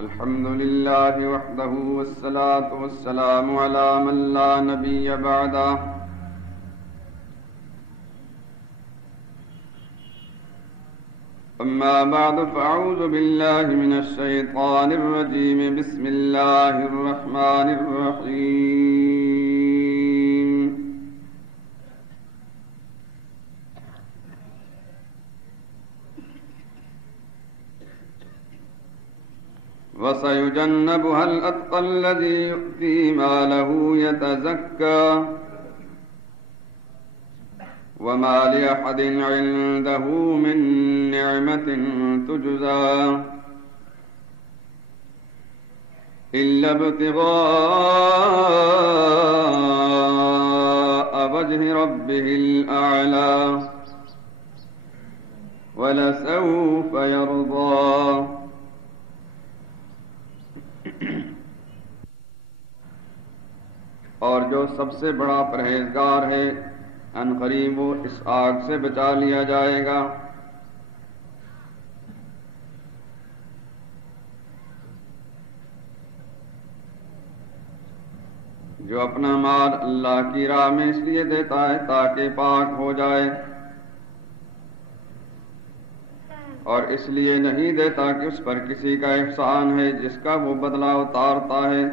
الحمد لله وحده والصلاة والسلام على من لا نبي بعده أما بعد فأعوذ بالله من الشيطان الرجيم بسم الله الرحمن الرحيم وسيجنبها الأتقى الذي يؤتي ماله يتزكى وما لأحد عنده من نعمة تجزى إلا ابتغاء وجه ربه الأعلى ولسوف يرضى. اور جو سب سے بڑا پرہیزگار ہے ان قریب وہ اس آگ سے بچا لیا جائے گا. جو اپنا مال اللہ کی راہ میں اس لیے دیتا ہے تاکہ پاک ہو جائے اور اس لیے نہیں دیتا کہ اس پر کسی کا احسان ہے جس کا وہ بدلہ اتارتا ہے.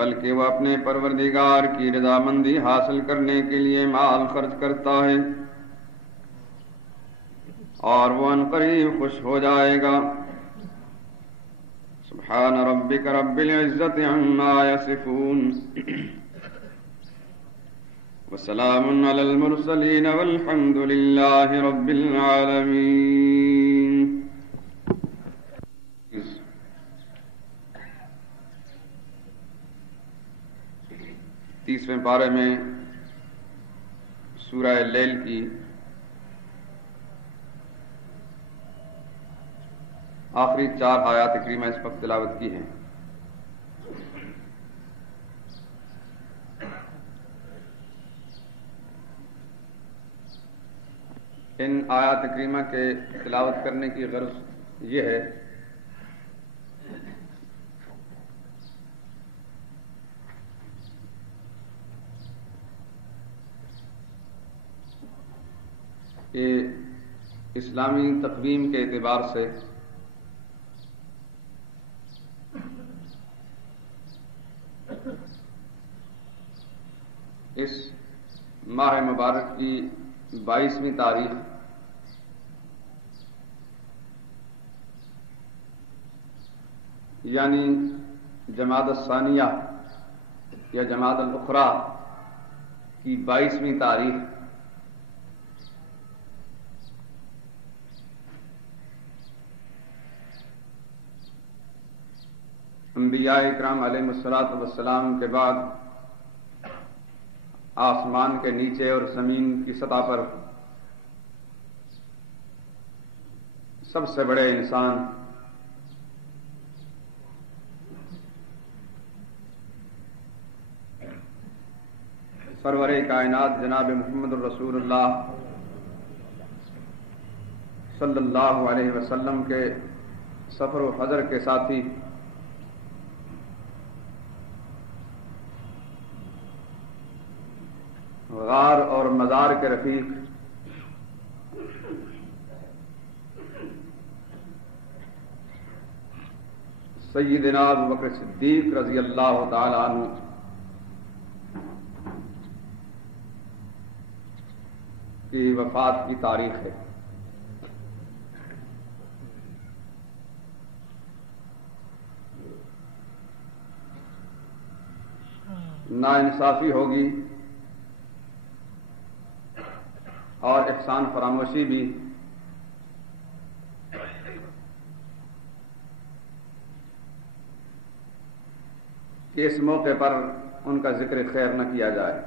بلکہ وہ اپنے پروردگار کی رضامندی حاصل کرنے کے لیے مال خرچ کرتا ہے اور وہ عنقریب خوش ہو جائے گا. سبحان ربک رب العزت عما یصفون وسلام علی المرسلین والحمد للہ رب العالمین. 30ویں پارے میں سورہ لیل کی آخری 4 آیات کریمہ اس وقت تلاوت کی ہیں. ان آیات کریمہ کے تلاوت کرنے کی غرض یہ ہے کہ اسلامی تقویم کے اعتبار سے اس ماہ مبارک کی 22ویں تاریخ یعنی جمادی الثانیہ یا جمادی الاخری کی 22ویں تاریخ انبیاء اکرام علیہ الصلوۃ والسلام کے بعد آسمان کے نیچے اور زمین کی سطح پر سب سے بڑے انسان سرور کائنات جناب محمد الرسول اللہ صلی اللہ علیہ وسلم کے سفر و حضر کے ساتھی غار اور مزار کے رفیق سیدنا ابوبکر صدیق رضی اللہ تعالی عنہ کی وفات کی تاریخ ہے. ناانصافی ہوگی اور احسان فراموشی بھی کہ اس موقع پر ان کا ذکر خیر نہ کیا جائے.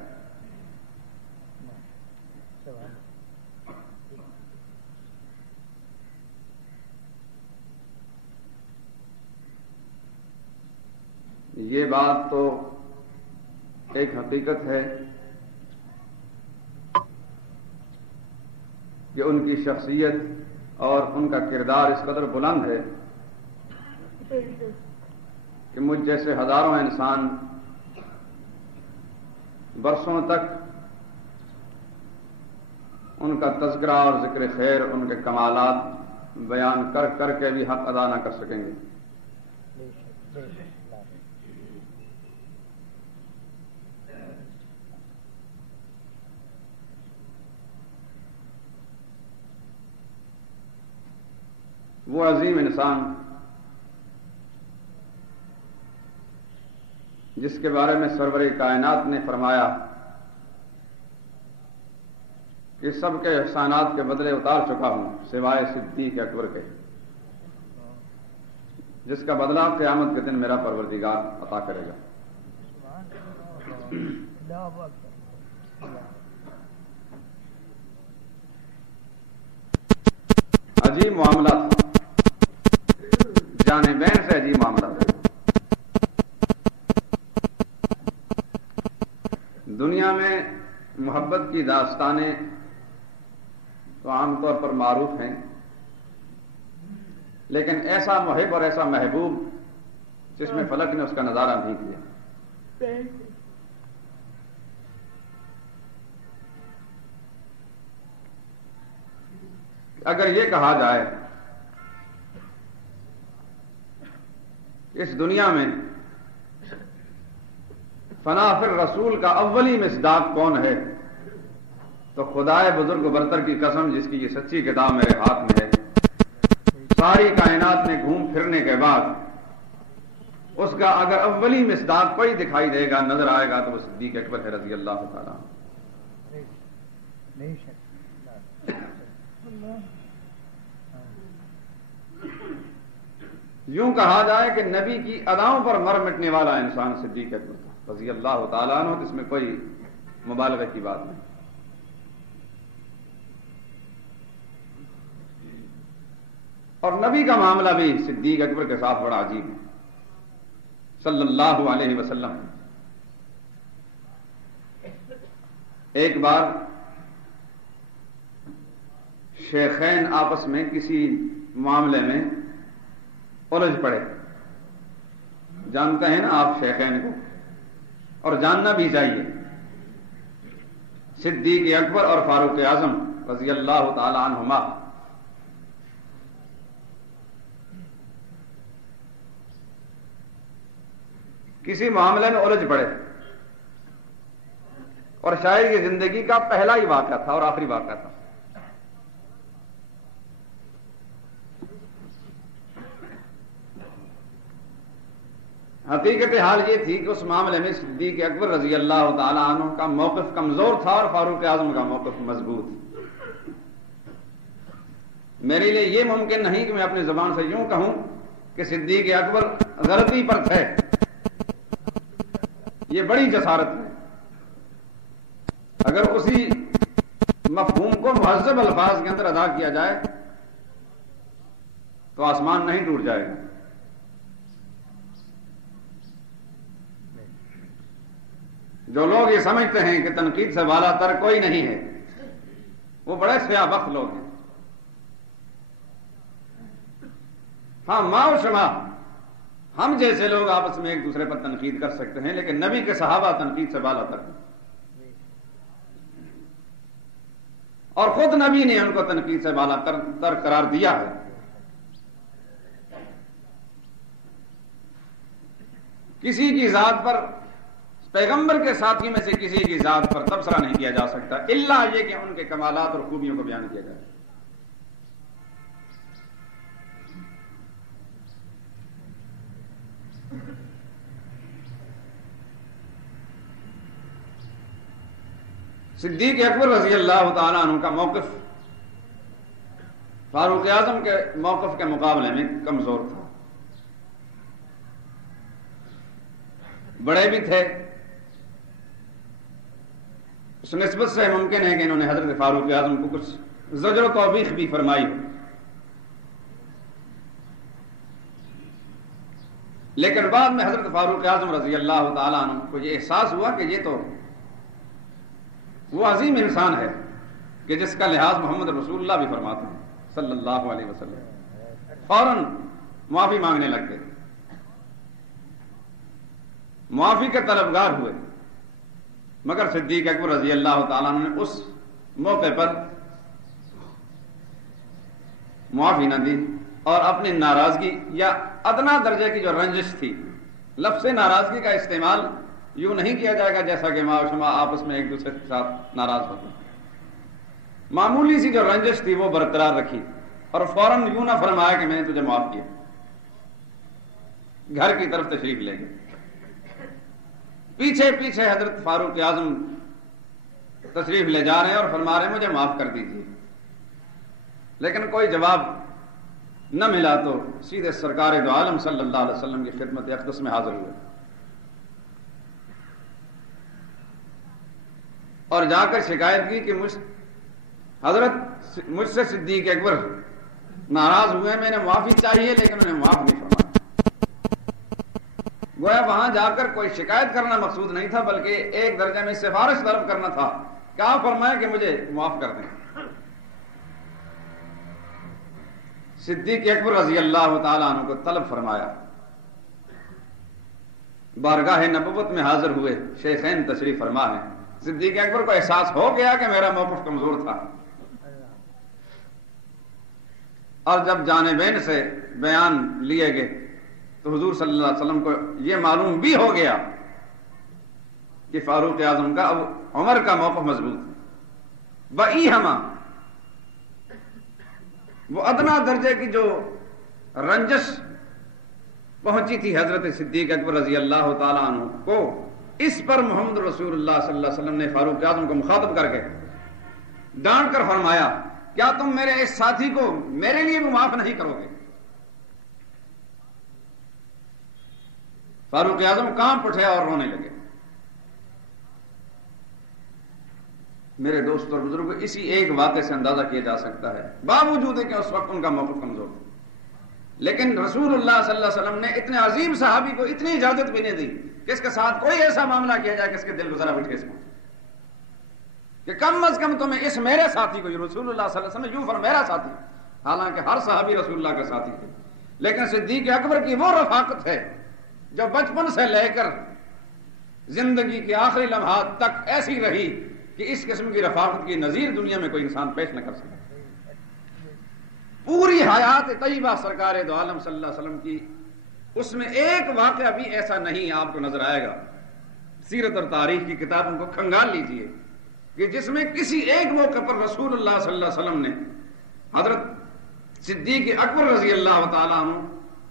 یہ بات تو ایک حقیقت ہے کہ ان کی شخصیت اور ان کا کردار اس قدر بلند ہے کہ مجھ جیسے ہزاروں انسان برسوں تک ان کا تذکرہ اور ذکر خیر، ان کے کمالات بیان کر کر کے بھی حق ادا نہ کر سکیں گے۔ وہ عظیم انسان جس کے بارے میں سرور کائنات نے فرمایا کہ سب کے احسانات کے بدلے اتار چکا ہوں سوائے صدیق اکبر کے، جس کا بدلہ قیامت کے دن میرا پروردگار عطا کرے گا۔ عجیب معاملہ تھا، جانبین سے عجیب معاملہ تھا۔ دنیا میں محبت کی داستانیں تو عام طور پر معروف ہیں، لیکن ایسا محب اور ایسا محبوب جس میں فلک نے اس کا نظارہ نہیں کیا۔ اگر یہ کہا جائے اس دنیا میں فنا فی الرسول کا اولی مصداق کون ہے، تو خدائے بزرگ برتر کی قسم جس کی یہ سچی کتاب میرے ہاتھ میں ہے، ساری کائنات میں گھوم پھرنے کے بعد اس کا اگر اولی مصداق کوئی دکھائی دے گا، نظر آئے گا، تو وہ صدیق اکبر ہے رضی اللہ تعالیٰ۔ یوں کہا جائے کہ نبی کی اداؤں پر مر مٹنے والا انسان صدیق اکبر تھا رضی اللہ تعالیٰ عنہ، اس میں کوئی مبالغہ کی بات نہیں۔ اور نبی کا معاملہ بھی صدیق اکبر کے ساتھ بڑا عجیب ہے صلی اللہ علیہ وسلم۔ ایک بار شیخین آپس میں کسی معاملے میں الجھ پڑے، جانتے ہیں نا آپ شیخین کو، اور جاننا بھی چاہیے۔ صدیق اکبر اور فاروق اعظم رضی اللہ تعالی عنہما کسی معاملے میں الجھ پڑے، اور شاعر کی زندگی کا پہلا ہی واقعہ تھا اور آخری واقعہ تھا۔ حقیقت حال یہ تھی کہ اس معاملے میں صدیق اکبر رضی اللہ تعالی عنہ کا موقف کمزور تھا اور فاروق اعظم کا موقف مضبوط۔ میرے لیے یہ ممکن نہیں کہ میں اپنی زبان سے یوں کہوں کہ صدیق اکبر غلطی پر تھے، یہ بڑی جسارت ہے۔ اگر اسی مفہوم کو مہذب الفاظ کے اندر ادا کیا جائے تو آسمان نہیں ٹوٹ جائے گا۔ جو لوگ یہ سمجھتے ہیں کہ تنقید سے والا تر کوئی نہیں ہے، وہ بڑے سیاہ بخت لوگ ہیں۔ ہاں، ماں و شما ہم جیسے لوگ آپس میں ایک دوسرے پر تنقید کر سکتے ہیں، لیکن نبی کے صحابہ تنقید سے بالا تر ہیں، اور خود نبی نے ان کو تنقید سے بالا تر قرار دیا ہے۔ کسی کی ذات پر، پیغمبر کے ساتھی میں سے کسی کی ذات پر تبصرہ نہیں کیا جا سکتا الا یہ کہ ان کے کمالات اور خوبیوں کو بیان کیا جائے۔ صدیق اکبر رضی اللہ تعالیٰ عنہ کا موقف فاروق اعظم کے موقف کے مقابلے میں کمزور تھا۔ بڑے بھی تھے، اس نسبت سے ممکن ہے کہ انہوں نے حضرت فاروق اعظم کو کچھ زجر و توبیخ بھی فرمائی ہو، لیکن بعد میں حضرت فاروق اعظم رضی اللہ تعالیٰ عنہ کو یہ احساس ہوا کہ یہ تو وہ عظیم انسان ہے کہ جس کا لحاظ محمد رسول اللہ بھی فرماتے ہیں صلی اللہ علیہ وسلم، فوراً معافی مانگنے لگ گئے، معافی کے طلبگار ہوئے، مگر صدیق اکبر رضی اللہ تعالیٰ عنہ نے اس موقع پر معافی نہ دی اور اپنی ناراضگی یا ادنا درجے کی جو رنجش تھی، لفظ ناراضگی کا استعمال یوں نہیں کیا جائے گا جیسا کہ ماں و شما آپس میں ایک دوسرے کے ساتھ ناراض ہوتے ہیں، معمولی سی جو رنجش تھی وہ برقرار رکھی اور فوراً یوں نہ فرمایا کہ میں نے تجھے معاف کیا، گھر کی طرف تشریف لے گئے۔ پیچھے پیچھے حضرت فاروق اعظم تشریف لے جا رہے ہیں اور فرما رہے ہیں مجھے معاف کر دیجیے، لیکن کوئی جواب نہ ملا تو سیدھے سرکار دو عالم صلی اللہ علیہ وسلم کی خدمت اقدس میں حاضر ہوئے اور جا کر شکایت کی کہ حضرت مجھ سے صدیق اکبر ناراض ہوئے، میں نے معافی چاہیے لیکن انہیں معاف نہیں فرمایا۔ گویا وہاں جا کر کوئی شکایت کرنا مقصود نہیں تھا بلکہ ایک درجے میں سفارش طلب کرنا تھا کہ آپ فرمائیں کہ مجھے معاف کر دیں۔ صدیق اکبر رضی اللہ تعالیٰ عنہ کو طلب فرمایا، بارگاہ نبوت میں حاضر ہوئے، شیخین تشریف فرما ہے۔ صدیق اکبر کو احساس ہو گیا کہ میرا موقف کمزور تھا، اور جب جانبین سے بیان لیے گئے تو حضور صلی اللہ علیہ وسلم کو یہ معلوم بھی ہو گیا کہ فاروق اعظم کا اب عمر کا موقف مضبوط ہے۔ وَإِيهَمَا، وہ ادنا درجے کی جو رنجش پہنچی تھی حضرت صدیق اکبر رضی اللہ تعالیٰ عنہ کو، اس پر محمد رسول اللہ صلی اللہ علیہ وسلم نے فاروق اعظم کو مخاطب کر کے ڈانٹ کر فرمایا، کیا تم میرے اس ساتھی کو میرے لیے بھی معاف نہیں کرو گے؟ فاروق اعظم کانپ اٹھے اور رونے لگے۔ میرے دوست اور بزرگوں، اسی ایک واقعے سے اندازہ کیا جا سکتا ہے، باوجود کہ اس وقت ان کا موقف کمزور تھا، لیکن رسول اللہ صلی اللہ علیہ وسلم نے اتنے عظیم صحابی کو اتنی اجازت بھی نہیں دی کہ اس کے ساتھ کوئی ایسا معاملہ کیا جائے کہ اس کے دل کو ذرا بھی ٹھیس پہنچے، کہ کم از کم تمہیں اس میرے ساتھی کو، رسول اللہ صلی اللہ علیہ وسلم یوں فرمایا میرا ساتھی، حالانکہ ہر صحابی رسول اللہ کے ساتھی تھے، لیکن صدیق اکبر کی وہ رفاقت ہے جو بچپن سے لے کر زندگی کے آخری لمحات تک ایسی رہی کہ اس قسم کی رفاقت کی نظیر دنیا میں کوئی انسان پیش نہ کر سکتا۔ پوری حیات طیبہ سرکار دو عالم صلی اللہ علیہ وسلم کی، اس میں ایک واقعہ بھی ایسا نہیں آپ کو نظر آئے گا، سیرت اور تاریخ کی کتابوں کو کھنگال لیجئے، کہ جس میں کسی ایک موقع پر رسول اللہ صلی اللہ علیہ وسلم نے حضرت صدیق اکبر رضی اللہ تعالیٰ عنہ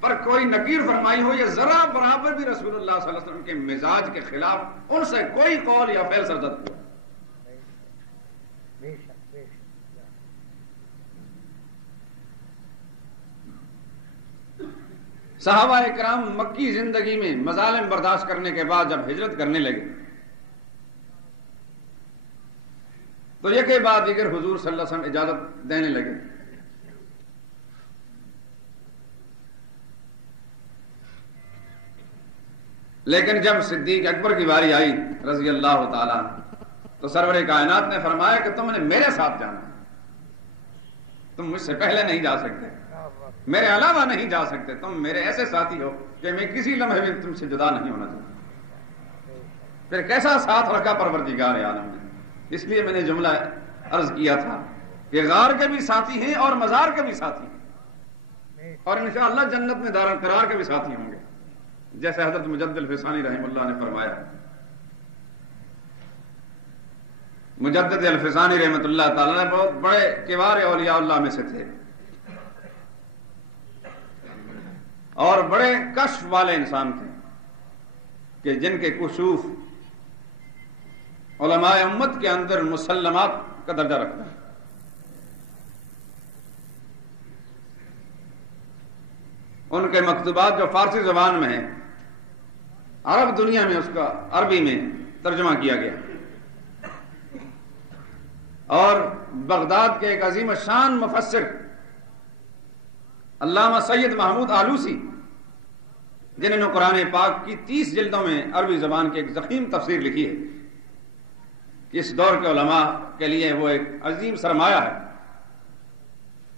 پر کوئی نکیر فرمائی ہو یا ذرا برابر بھی رسول اللہ صلی اللہ علیہ وسلم کے مزاج کے خلاف ان سے کوئی قول یا فعل صادر ہوا۔ صحابہ اکرام مکی زندگی میں مظالم برداشت کرنے کے بعد جب ہجرت کرنے لگے تو یکے بعد دیگر حضور صلی اللہ علیہ وسلم اجازت دینے لگے۔ لیکن جب صدیق اکبر کی باری آئی رضی اللہ تعالیٰ تو سرور کائنات نے فرمایا کہ تم نے میرے ساتھ جانا، تم مجھ سے پہلے نہیں جا سکتے، میرے علاوہ نہیں جا سکتے، تم میرے ایسے ساتھی ہو کہ میں کسی لمحے بھی تم سے جدا نہیں ہونا چاہتا۔ پھر کیسا ساتھ رکھا پروردگار عالم نے، اس لیے میں نے جملہ عرض کیا تھا کہ غار کے بھی ساتھی ہیں اور مزار کے بھی ساتھی ہیں، اور انشاءاللہ جنت میں دار قرار کے بھی ساتھی ہوں گے، جیسے حضرت مجدد الفسانی رحمہ اللہ نے فرمایا۔ مجدد الفسانی رحمۃ اللہ تعالی نے بہت بڑے کبار اولیاء اللہ میں سے تھے اور بڑے کشف والے انسان تھے کہ جن کے کشوف علماء امت کے اندر مسلمات کا درجہ رکھتا ہے۔ ان کے مکتوبات جو فارسی زبان میں ہیں، عرب دنیا میں اس کا عربی میں ترجمہ کیا گیا، اور بغداد کے ایک عظیم شان مفسر علامہ سید محمود آلوسی، جنہوں نے قرآن پاک کی 30 جلدوں میں عربی زبان کی ایک ضخیم تفسیر لکھی ہے، اس دور کے علماء کے لیے وہ ایک عظیم سرمایہ ہے.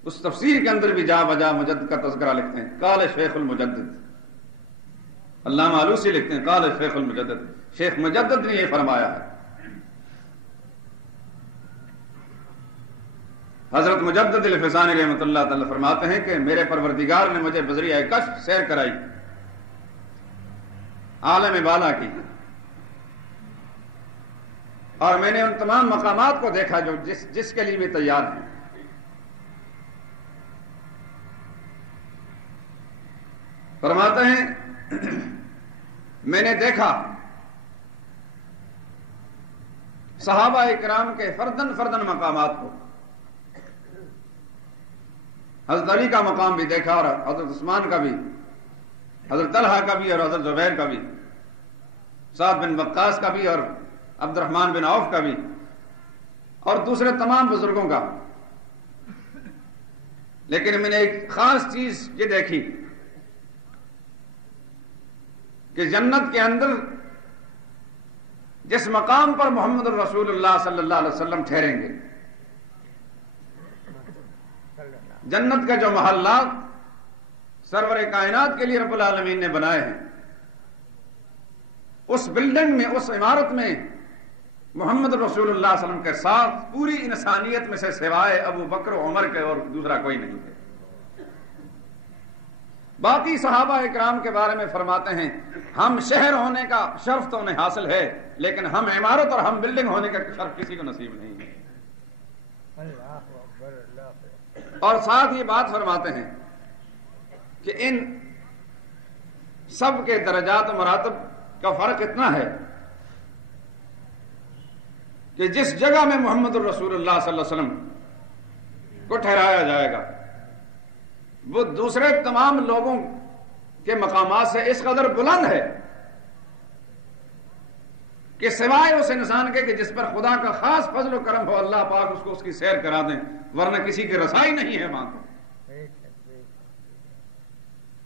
اس تفسیر کے اندر بھی جا بجا مجدد کا تذکرہ لکھتے ہیں، قال شیخ المجدد. علامہ آلوسی لکھتے ہیں قال شیخ المجدد، شیخ مجدد نے یہ فرمایا ہے. حضرت مجدد الفسانی رحمۃ اللہ تعالی فرماتے ہیں کہ میرے پروردگار نے مجھے بذریعہ کشف سیر کرائی عالم بالا کی، اور میں نے ان تمام مقامات کو دیکھا جو جس کے لیے بھی تیار ہیں. فرماتے ہیں میں نے دیکھا صحابہ اکرام کے فردن مقامات کو. حضرت علی کا مقام بھی دیکھا، اور حضرت عثمان کا بھی، حضرت طلحہ کا بھی، اور حضرت زبیر کا بھی، سعد بن وقاص کا بھی، اور عبد الرحمن بن عوف کا بھی، اور دوسرے تمام بزرگوں کا. لیکن میں نے ایک خاص چیز یہ دیکھی کہ جنت کے اندر جس مقام پر محمد الرسول اللہ صلی اللہ علیہ وسلم ٹھہریں گے، جنت کے جو محلات سرور کائنات کے لیے رب العالمین نے بنائے ہیں، اس بلڈنگ میں، اس عمارت میں محمد رسول اللہ صلی اللہ علیہ وسلم کے ساتھ پوری انسانیت میں سے سوائے ابو بکر و عمر کے اور دوسرا کوئی نہیں ہے. باقی صحابہ اکرام کے بارے میں فرماتے ہیں ہم شہر ہونے کا شرف تو انہیں حاصل ہے، لیکن ہم عمارت اور ہم بلڈنگ ہونے کا شرف کسی کو نصیب نہیں ہے. اور ساتھ یہ بات فرماتے ہیں کہ ان سب کے درجات و مراتب کا فرق اتنا ہے کہ جس جگہ میں محمد الرسول اللہ صلی اللہ علیہ وسلم کو ٹھہرایا جائے گا وہ دوسرے تمام لوگوں کے مقامات سے اس قدر بلند ہے کہ سوائے اس انسان کے کہ جس پر خدا کا خاص فضل و کرم ہو، اللہ پاک اس کو اس کی سیر کرا دیں، ورنہ کسی کی رسائی نہیں ہے وہاں.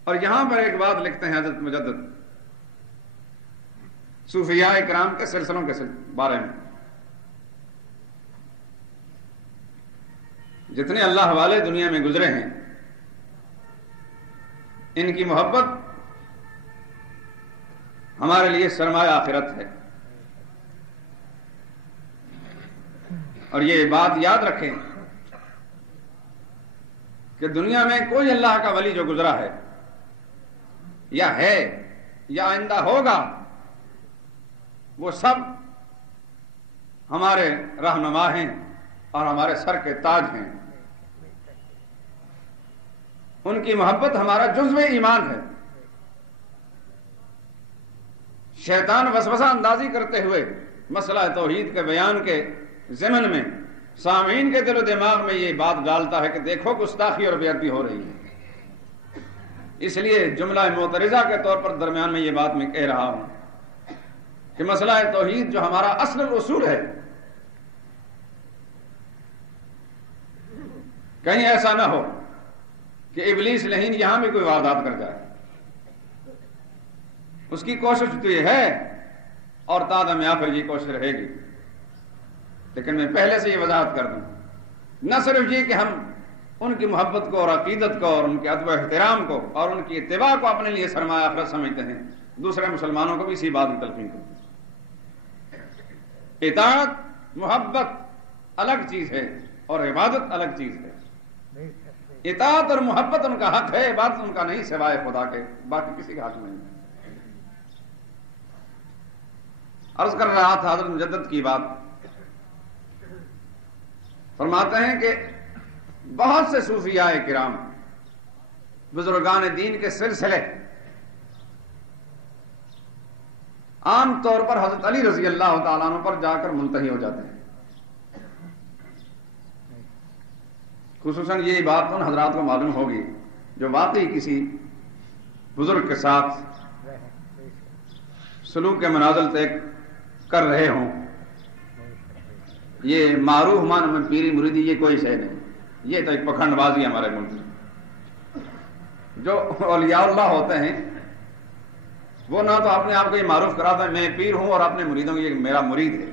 اور یہاں پر ایک بات لکھتے ہیں حضرت مجدد صوفیاء کرام کے سلسلوں کے بارے میں. جتنے اللہ والے دنیا میں گزرے ہیں، ان کی محبت ہمارے لیے سرمایہ آخرت ہے. اور یہ بات یاد رکھیں کہ دنیا میں کوئی اللہ کا ولی جو گزرا ہے یا آئندہ ہوگا، وہ سب ہمارے رہنما ہیں اور ہمارے سر کے تاج ہیں. ان کی محبت ہمارا جزو ایمان ہے. شیطان وسوسہ اندازی کرتے ہوئے مسئلہ توحید کے بیان کے ضمن میں سامعین کے دل و دماغ میں یہ بات ڈالتا ہے کہ دیکھو گستاخی اور بے ادبی ہو رہی ہے. اس لیے جملہ معترضہ کے طور پر درمیان میں یہ بات میں کہہ رہا ہوں کہ مسئلہ توحید جو ہمارا اصل اصول ہے، کہیں ایسا نہ ہو کہ ابلیس لہین یہاں بھی کوئی واردات کر جائے. اس کی کوشش تو یہ ہے اور تادم یہاں پر یہ کوشش رہے گی. لیکن میں پہلے سے یہ وضاحت کر دوں، نہ صرف یہ کہ ہم ان کی محبت کو اور عقیدت کو اور ان کے ادب و احترام کو اور ان کی اتباع کو اپنے لیے سرمایہ آخرت سمجھتے ہیں، دوسرے مسلمانوں کو بھی اسی بات میں تلقین کرتے ہیں. اطاعت محبت الگ چیز ہے اور عبادت الگ چیز ہے. اطاعت اور محبت ان کا حق ہے، عبادت ان کا نہیں، سوائے خدا کے باقی کسی کا حق نہیں. عرض کر رہا تھا حضرت مجدد کی بات، فرماتے ہیں کہ بہت سے صوفیاء کرام بزرگان دین کے سلسلے عام طور پر حضرت علی رضی اللہ تعالیٰ عنہ پر جا کر منتہی ہو جاتے ہیں. خصوصاً یہ بات ان حضرات کو معلوم ہوگی جو واقعی کسی بزرگ کے ساتھ سلوک کے منازل طے کر رہے ہوں. یہ معروف مان میں پیری مریدی یہ کوئی شے نہیں، یہ تو ایک پکھنڈ بازی ہمارے ملک میں. جو اولیاء اللہ ہوتے ہیں وہ نہ تو اپنے آپ کو یہ معروف کراتا ہے میں پیر ہوں اور اپنے مریدوں کی یہ میرا مرید ہے.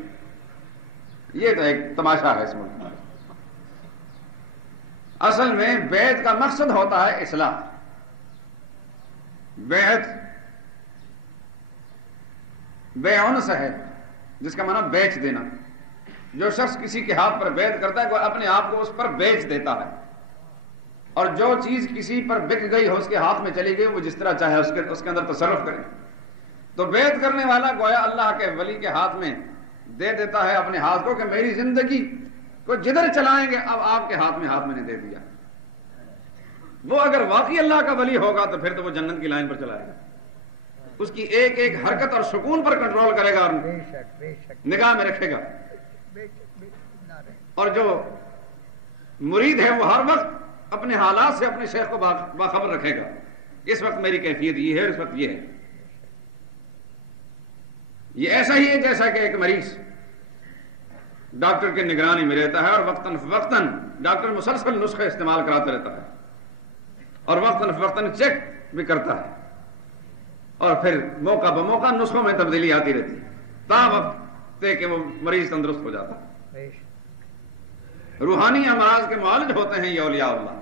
یہ تو ایک تماشا ہے اس ملک میں۔ اصل میں بیعت کا مقصد ہوتا ہے اصلاح۔ بیعت بیعن سے ہے، جس کا معنی بیچ دینا۔ جو شخص کسی کے ہاتھ پر بیعت کرتا ہے وہ اپنے آپ کو اس پر بیچ دیتا ہے، اور جو چیز کسی پر بک گئی ہو، اس کے ہاتھ میں چلی گئی، وہ جس طرح چاہے اس کے اندر تصرف کرے۔ تو بیعت کرنے والا گویا اللہ کے ولی کے ہاتھ میں دے دیتا ہے اپنے ہاتھ کو کہ میری زندگی کو جدھر چلائیں گے اب آپ کے ہاتھ میں نے دے دیا۔ وہ اگر واقعی اللہ کا ولی ہوگا تو پھر تو وہ جنت کی لائن پر چلائے گا، اس کی ایک ایک حرکت اور سکون پر کنٹرول کرے گا اور نگاہ میں رکھے گا۔ اور جو مرید ہے وہ ہر وقت اپنے حالات سے اپنے شیخ کو باخبر رکھے گا، اس وقت میری کیفیت یہ ہے، اس وقت یہ ہے۔ یہ ایسا ہی ہے جیسا کہ ایک مریض ڈاکٹر کی نگرانی میں رہتا ہے، اور وقتاً فوقتاً ڈاکٹر مسلسل نسخے استعمال کراتا رہتا ہے، اور وقتاً فوقتاً چیک بھی کرتا ہے، اور پھر موقع بموقع نسخوں میں تبدیلی آتی رہتی ہے، تا وقت کہ وہ مریض تندرست ہو جاتا ہے۔ روحانی امراض کے معالج ہوتے ہیں یہ اولیاء اللہ۔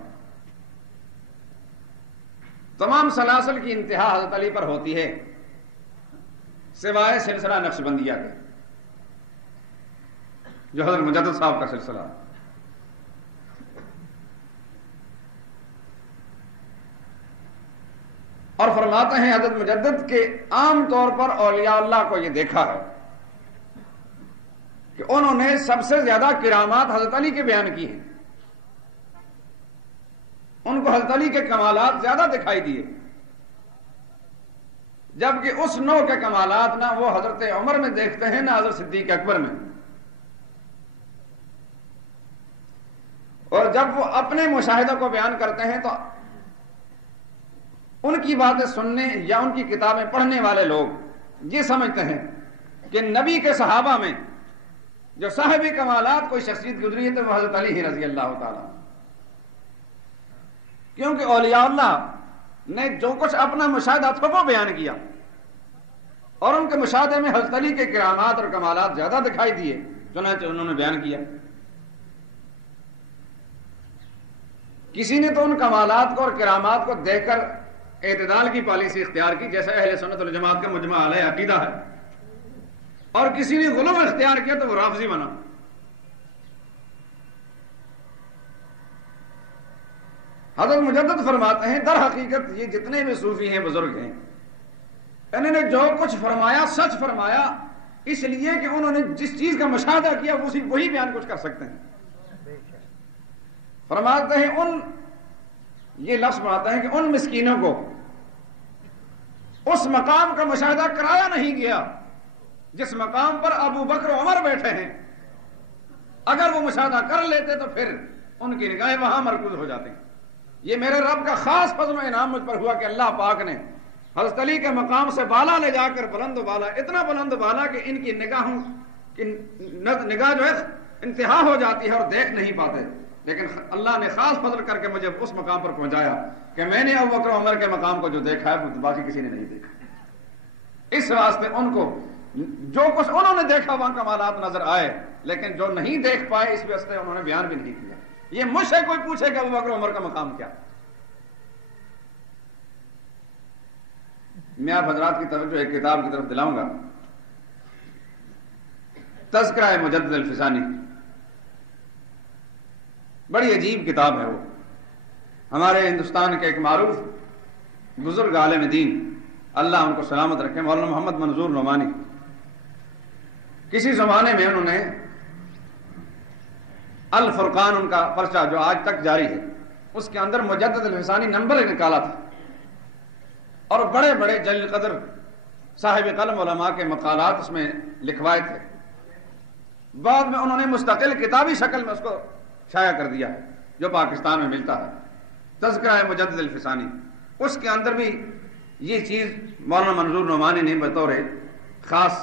تمام سلاسل کی انتہا حضرت علی پر ہوتی ہے سوائے سلسلہ نقشبندیہ کے، جو حضرت مجدد صاحب کا سلسلہ۔ اور فرماتے ہیں حضرت مجدد کے عام طور پر اولیاء اللہ کو یہ دیکھا ہے کہ انہوں نے سب سے زیادہ کرامات حضرت علی کے بیان کی ہیں، ان کو حضرت علی کے کمالات زیادہ دکھائی دیے، جبکہ اس نوع کے کمالات نہ وہ حضرت عمر میں دیکھتے ہیں نہ حضرت صدیق اکبر میں۔ اور جب وہ اپنے مشاہدوں کو بیان کرتے ہیں تو ان کی باتیں سننے یا ان کی کتابیں پڑھنے والے لوگ یہ سمجھتے ہیں کہ نبی کے صحابہ میں جو صاحب کمالات کوئی شخصیت گزری ہے تو وہ حضرت علی رضی اللہ تعالیٰ، کیونکہ اولیاء اللہ نے جو کچھ اپنا مشاہدہ تھا وہ بیان کیا، اور ان کے مشاہدے میں حضرت علی کے کرامات اور کمالات زیادہ دکھائی دیے، چنانچہ انہوں نے بیان کیا۔ کسی نے تو ان کمالات کو اور کرامات کو دیکھ کر اعتدال کی پالیسی اختیار کی، جیسا اہل سنت والجماعت کا مجمع علیہ عقیدہ ہے، اور کسی نے غلو اختیار کیا تو وہ رافضی بنا۔ حضرت مجدد فرماتے ہیں در حقیقت یہ جتنے بھی صوفی ہیں بزرگ ہیں، انہوں نے جو کچھ فرمایا سچ فرمایا، اس لیے کہ انہوں نے جس چیز کا مشاہدہ کیا وہی بیان کچھ کر سکتے ہیں۔ فرماتے ہیں یہ لفظ فرماتے ہیں کہ ان مسکینوں کو اس مقام کا مشاہدہ کرایا نہیں گیا جس مقام پر ابو بکر و عمر بیٹھے ہیں۔ اگر وہ مشاہدہ کر لیتے تو پھر ان کی نگاہیں وہاں مرکوز ہو جاتی۔ یہ میرے رب کا خاص فضل و انعام مجھ پر ہوا کہ اللہ پاک نے حضرت علی کے مقام سے بالا لے جا کر بلند و بالا، اتنا بلند و بالا کہ ان کی نگاہوں کی نگاہ جو ہے انتہا ہو جاتی ہے اور دیکھ نہیں پاتے، لیکن اللہ نے خاص فضل کر کے مجھے اس مقام پر پہنچایا کہ میں نے ابو بکر و عمر کے مقام کو جو دیکھا ہے باقی کسی نے نہیں دیکھا۔ اس واسطے ان کو جو کچھ انہوں نے دیکھا وہاں کمالات نظر آئے، لیکن جو نہیں دیکھ پائے اس واسطے انہوں نے بیان بھی نہیں کیا۔ یہ مجھ سے کوئی پوچھے کہ ابو بکر و عمر کا مقام کیا؟ میں آپ حضرات کی توجہ ایک کتاب کی طرف دلاؤں گا، تذکرہ مجدد الفسانی۔ بڑی عجیب کتاب ہے وہ، ہمارے ہندوستان کے ایک معروف بزرگ عالم دین، اللہ ان کو سلامت رکھے، مولانا محمد منظور نعمانی، کسی زمانے میں انہوں نے الفرقان ان کا پرچہ جو آج تک جاری ہے، اس کے اندر مجدد الفسانی نمبر نکالا تھا، اور بڑے بڑے جلیل قدر صاحب قلم علماء کے مقالات اس میں لکھوائے تھے۔ بعد میں انہوں نے مستقل کتابی شکل میں اس کو شائع کر دیا ہے، جو پاکستان میں ملتا ہے، تذکرہ مجدد الفسانی۔ اس کے اندر بھی یہ چیز مولانا منظور نعمانی نے بطور خاص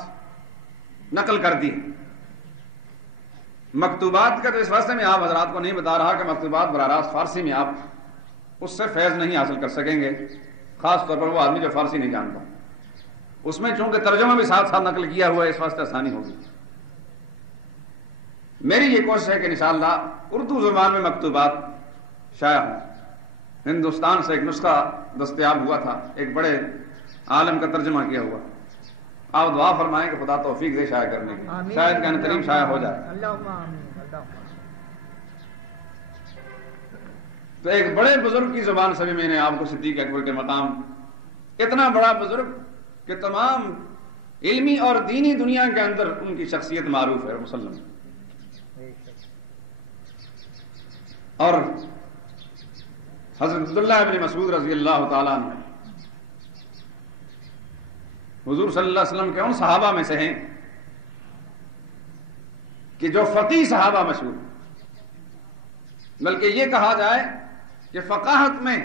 نقل کر دی۔ مکتوبات کا تو اس واسطے میں آپ حضرات کو نہیں بتا رہا کہ مکتوبات براہ راست فارسی میں آپ اس سے فیض نہیں حاصل کر سکیں گے، خاص طور پر وہ آدمی جو فارسی نہیں جانتا۔ اس میں چونکہ ترجمہ بھی ساتھ ساتھ نقل کیا ہوا ہے، اس واسطے آسانی ہوگی۔ میری یہ کوشش ہے کہ انشاءاللہ اردو زبان میں مکتوبات شائع ہوں. ہندوستان سے ایک نسخہ دستیاب ہوا تھا، ایک بڑے عالم کا ترجمہ کیا ہوا. آپ دعا فرمائیں کہ خدا توفیق دے شائع کرنے کی، شاید قرآن کریم شائع ہو جائے. تو ایک بڑے بزرگ کی زبان سے بھی میں نے آپ کو صدیق اکبر کے مقام، اتنا بڑا بزرگ کہ تمام علمی اور دینی دنیا کے اندر ان کی شخصیت معروف ہے مسلم. اور حضرت عبداللہ ابن مسعود رضی اللہ تعالیٰ عنہ حضور صلی اللہ علیہ وسلم کے ان صحابہ میں سے ہیں کہ جو فقیہ صحابہ مشہور، بلکہ یہ کہا جائے کہ فقاہت میں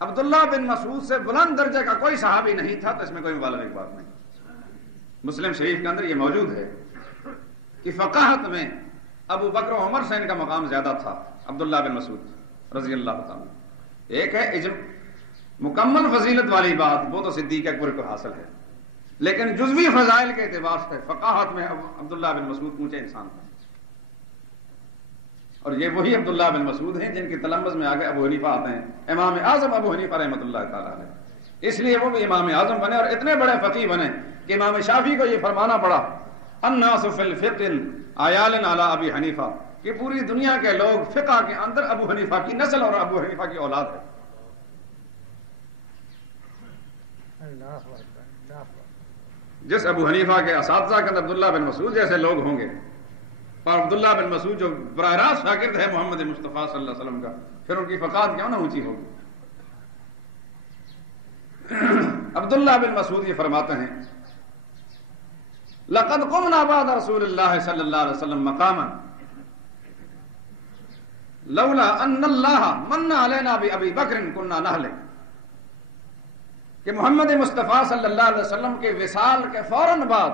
عبداللہ بن مسعود سے بلند درجے کا کوئی صحابی نہیں تھا، تو اس میں کوئی مبالغہ کی بات نہیں. مسلم شریف کے اندر یہ موجود ہے کہ فقاہت میں ابو بکر و عمر سے ان کا مقام زیادہ تھا عبداللہ بن مسعود رضی اللہ تعالیٰ. ایک ہے مکمل فضیلت والی بات، وہ تو صدیق اکبر کو حاصل ہے، لیکن جزوی فضائل کے اعتبار سے فقاہت میں عبداللہ بن مسعود اونچے انسان تھے. اور یہ وہی عبداللہ بن مسعود ہیں جن کے تلمذ میں آگے ابو حنیفہ آتے ہیں، امام اعظم ابو حنیفہ رحمۃ اللہ تعالیٰ علیہ. اس لیے وہ بھی امام اعظم بنے اور اتنے بڑے فقیہ بنے کہ امام شافعی کو یہ فرمانا پڑا الناس فی الفقہ عیال علی ابی حنیفہ، کہ پوری دنیا کے لوگ فقہ کے اندر ابو حنیفہ کی نسل اور ابو حنیفہ کی اولاد ہے. جس ابو حنیفہ کے اساتذہ کے اندر عبداللہ بن مسعود جیسے لوگ ہوں گے، اور عبداللہ بن مسعود جو براہ راست شاگرد ہے محمد مصطفیٰ صلی اللہ علیہ وسلم کا، پھر ان کی فقاہت کیوں نہ اونچی ہوگی. عبداللہ بن مسعود یہ فرماتے ہیں لقد قمنا بعد رسول اللہ صلی اللہ علیہ وسلم مقاما لولا ان اللہ من علینا بابی بکر کنا نہلک، کہ محمد مصطفیٰ صلی اللہ علیہ وسلم کے وصال کے فوراً بعد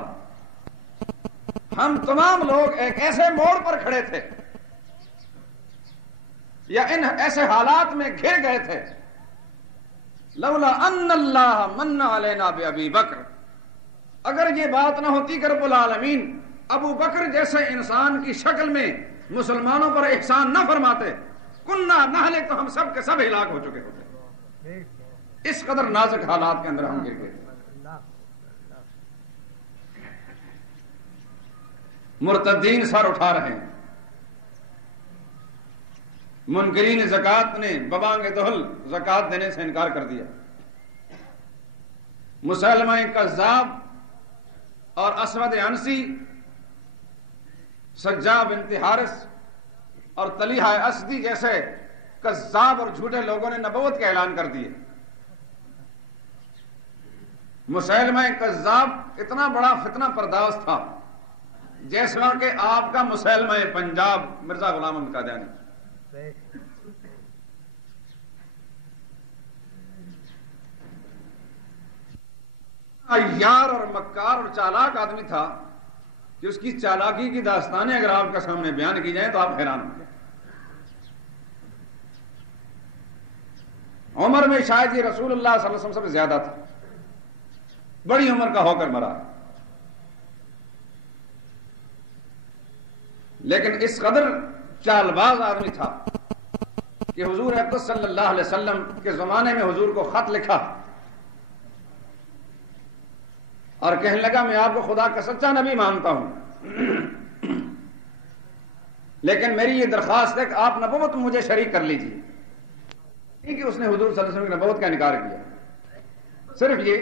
ہم تمام لوگ ایک ایسے موڑ پر کھڑے تھے یا ان ایسے حالات میں گھر گئے تھے، لولا ان اللہ من علینا بابی بکر، اگر یہ بات نہ ہوتی کہ رب العالمین ابو بکر جیسے انسان کی شکل میں مسلمانوں پر احسان نہ فرماتے، کننا نہلک، تو ہم سب کے سب ہلاک ہو چکے ہوتے. اس قدر نازک حالات کے اندر ہم گر گئے. مرتدین سر اٹھا رہے ہیں، منکرین زکوٰۃ نے ببانگ دہل زکوٰۃ دینے سے انکار کر دیا. مسلمہ کذاب اور اسود عنسی، سجا بنت حارث اور طلیحہ اسدی جیسے کذاب اور جھوٹے لوگوں نے نبوت کا اعلان کر دیے. مسلمہ کذاب اتنا بڑا فتنہ پرداز تھا جیسا کہ آپ کا مسلمہ پنجاب مرزا غلام احمد قادیانی. عیار اور مکار اور چالاک آدمی تھا کہ اس کی چالاکی کی داستانیں اگر آپ کے سامنے بیان کی جائیں تو آپ حیران ہوں گے. عمر میں شاید یہ رسول اللہ صلی اللہ علیہ وسلم سے زیادہ تھا، بڑی عمر کا ہو کر مرا، لیکن اس قدر چال باز آدمی تھا کہ حضور اقدس صلی اللہ علیہ وسلم کے زمانے میں حضور کو خط لکھا اور کہنے لگا میں آپ کو خدا کا سچا نبی مانتا ہوں، لیکن میری یہ درخواست ہے کہ آپ نبوت میں مجھے شریک کر لیجیے. کہ اس نے حضور صلی اللہ علیہ وسلم کی نبوت کا انکار کیا، صرف یہ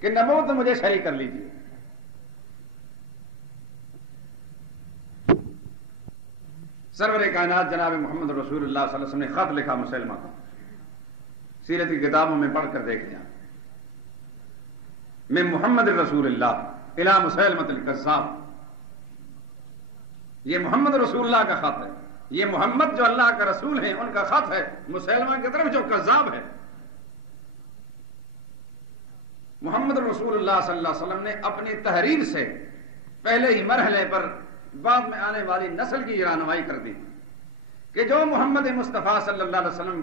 کہ نبوت میں مجھے شریک کر لیجیے. سرور کائنات جناب محمد رسول اللہ صلی اللہ علیہ وسلم نے خط لکھا مسلمہ کو، سیرت کی کتابوں میں پڑھ کر دیکھ لیا، میں محمد رسول اللہ الی مسلمۃ الکذاب. یہ محمد رسول اللہ کا خط ہے، یہ محمد جو اللہ کا رسول ہیں ان کا خط ہے مسلمہ کی طرف جو کذاب ہے. محمد رسول اللہ صلی اللہ علیہ وسلم نے اپنی تحریر سے پہلے ہی مرحلے پر بعد میں آنے والی نسل کی رہنمائی کر دی کہ جو محمد مصطفیٰ صلی اللہ علیہ وسلم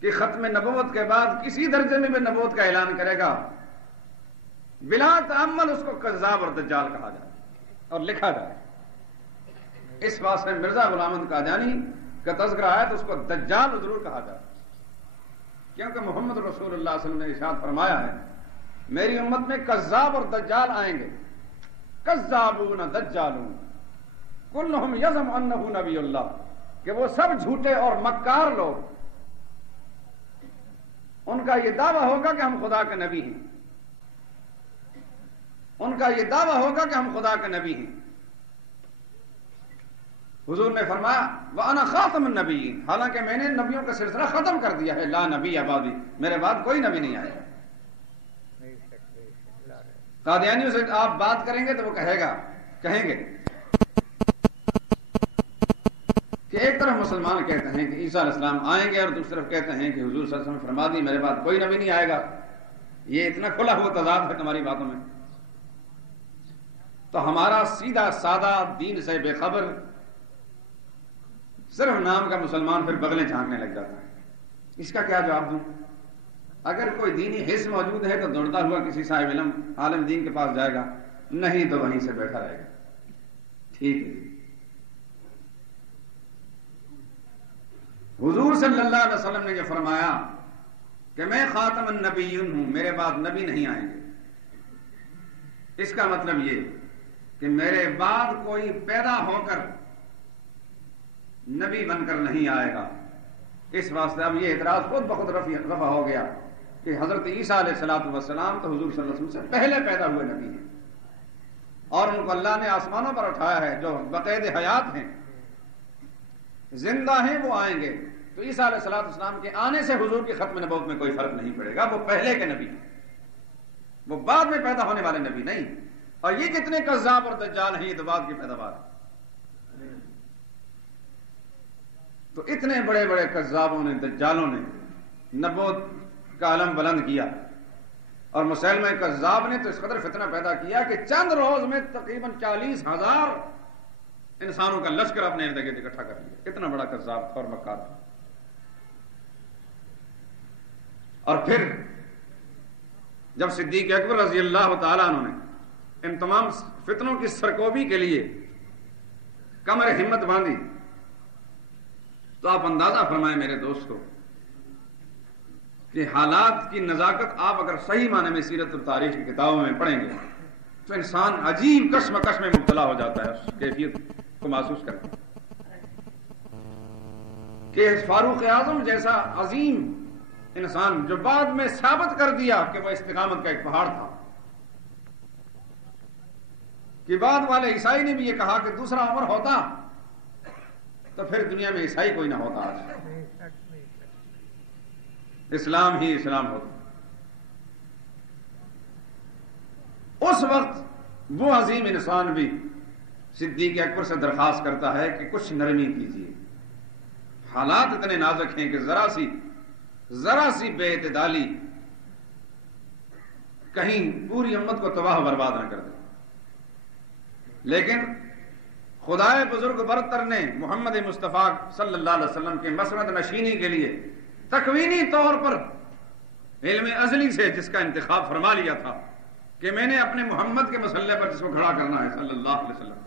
کی ختم نبوت کے بعد کسی درجے میں بھی نبوت کا اعلان کرے گا، بلا تأمل اس کو کذاب اور دجال کہا جائے اور لکھا جائے. اس واسطے مرزا غلام احمد قادیانی کا تذکرہ آیا تو اس کو دجال ضرور کہا جاتا، کیونکہ محمد رسول اللہ صلی اللہ علیہ وسلم نے ارشاد فرمایا ہے میری امت میں کذاب اور دجال آئیں گے، کذابون دجالون کلہم یزعم انہ نبی اللہ، کہ وہ سب جھوٹے اور مکار لوگ، ان کا یہ دعویٰ ہوگا کہ ہم خدا کے نبی ہیں، ان کا یہ دعویٰ ہوگا کہ ہم خدا کے نبی ہیں۔ حضور نے فرمایا وَأَنَا خَاتَمُ النَّبِيِّينَ، حالانکہ میں نے نبیوں کا سلسلہ ختم کر دیا ہے، لا نبی بعدی، میرے بعد کوئی نبی نہیں آئے گا۔ قادیانیوں سے آپ بات کریں گے تو وہ کہیں گے کہ ایک طرف مسلمان کہتے ہیں کہ عیسیٰ علیہ السلام آئیں گے اور دوسری طرف کہتے ہیں کہ حضور صلی اللہ علیہ وسلم فرما دی میرے بعد کوئی نبی نہیں آئے گا۔ یہ اتنا کھلا ہوا تضاد ہے تمہاری باتوں میں۔ تو ہمارا سیدھا سادہ دین سے بے خبر صرف نام کا مسلمان پھر بغلیں جھانکنے لگ جاتا ہے۔ اس کا کیا جواب دوں؟ اگر کوئی دینی حص موجود ہے تو دوڑتا ہوا کسی صاحب علم عالم دین کے پاس جائے گا، نہیں تو وہیں سے بیٹھا رہے گا۔ ٹھیک ہے، حضور صلی اللہ علیہ وسلم نے یہ فرمایا کہ میں خاتم النبیین ہوں، میرے بعد نبی نہیں آئیں گے۔ اس کا مطلب یہ کہ میرے بعد کوئی پیدا ہو کر نبی بن کر نہیں آئے گا۔ اس واسطے اب یہ اعتراض خود بخود رفع ہو گیا کہ حضرت عیسیٰ علیہ السلام تو حضور صلی اللہ علیہ وسلم سے پہلے پیدا ہوئے نبی ہیں، اور ان کو اللہ نے آسمانوں پر اٹھایا ہے، جو بقید حیات ہیں، زندہ ہیں، وہ آئیں گے۔ تو عیسیٰ علیہ السلام کے آنے سے حضور کی ختم نبوت میں کوئی فرق نہیں پڑے گا، وہ پہلے کے نبی ہیں، وہ بعد میں پیدا ہونے والے نبی نہیں۔ اور یہ کتنے کذاب اور دجال ہیں، یہ تو بعد کی پیداوار ہے۔ تو اتنے بڑے بڑے کذابوں نے، دجالوں نے نبوت کا علم بلند کیا، اور مسلمہ کذاب نے تو اس قدر فتنہ پیدا کیا کہ چند روز میں تقریباً 40,000 انسانوں کا لشکر اپنے ارد گرد اکٹھا کر لیا۔ اتنا بڑا کذاب تھا اور مکار تھا۔ اور پھر جب صدیق اکبر رضی اللہ تعالیٰ عنہ نے ان تمام فتنوں کی سرکوبی کے لیے کمر ہمت باندھی، تو آپ اندازہ فرمائیں میرے دوستو کہ حالات کی نزاکت آپ اگر صحیح معنی میں سیرت اور تاریخ کی کتابوں میں پڑھیں گے تو انسان عجیب کشمکش میں مبتلا ہو جاتا ہے، اس کیفیت کو محسوس کرتا ہے کہ فاروق اعظم جیسا عظیم انسان جو بعد میں ثابت کر دیا کہ وہ استقامت کا ایک پہاڑ تھا، کہ بعد والے عیسائی نے بھی یہ کہا کہ دوسرا عمر ہوتا تو پھر دنیا میں عیسائی کوئی نہ ہوتا، آج اسلام ہی اسلام ہوتا۔ اس وقت وہ عظیم انسان بھی صدیق اکبر سے درخواست کرتا ہے کہ کچھ نرمی کیجیے، حالات اتنے نازک ہیں کہ ذرا سی بے اعتدالی کہیں پوری امت کو تباہ و برباد نہ کر دے۔ لیکن خدائے بزرگ برتر نے محمد مصطفیٰ صلی اللہ علیہ وسلم کے مسند نشینی کے لیے تکوینی طور پر علم ازلی سے جس کا انتخاب فرما لیا تھا کہ میں نے اپنے محمد کے مسلح پر جس کو کھڑا کرنا ہے صلی اللہ علیہ وسلم،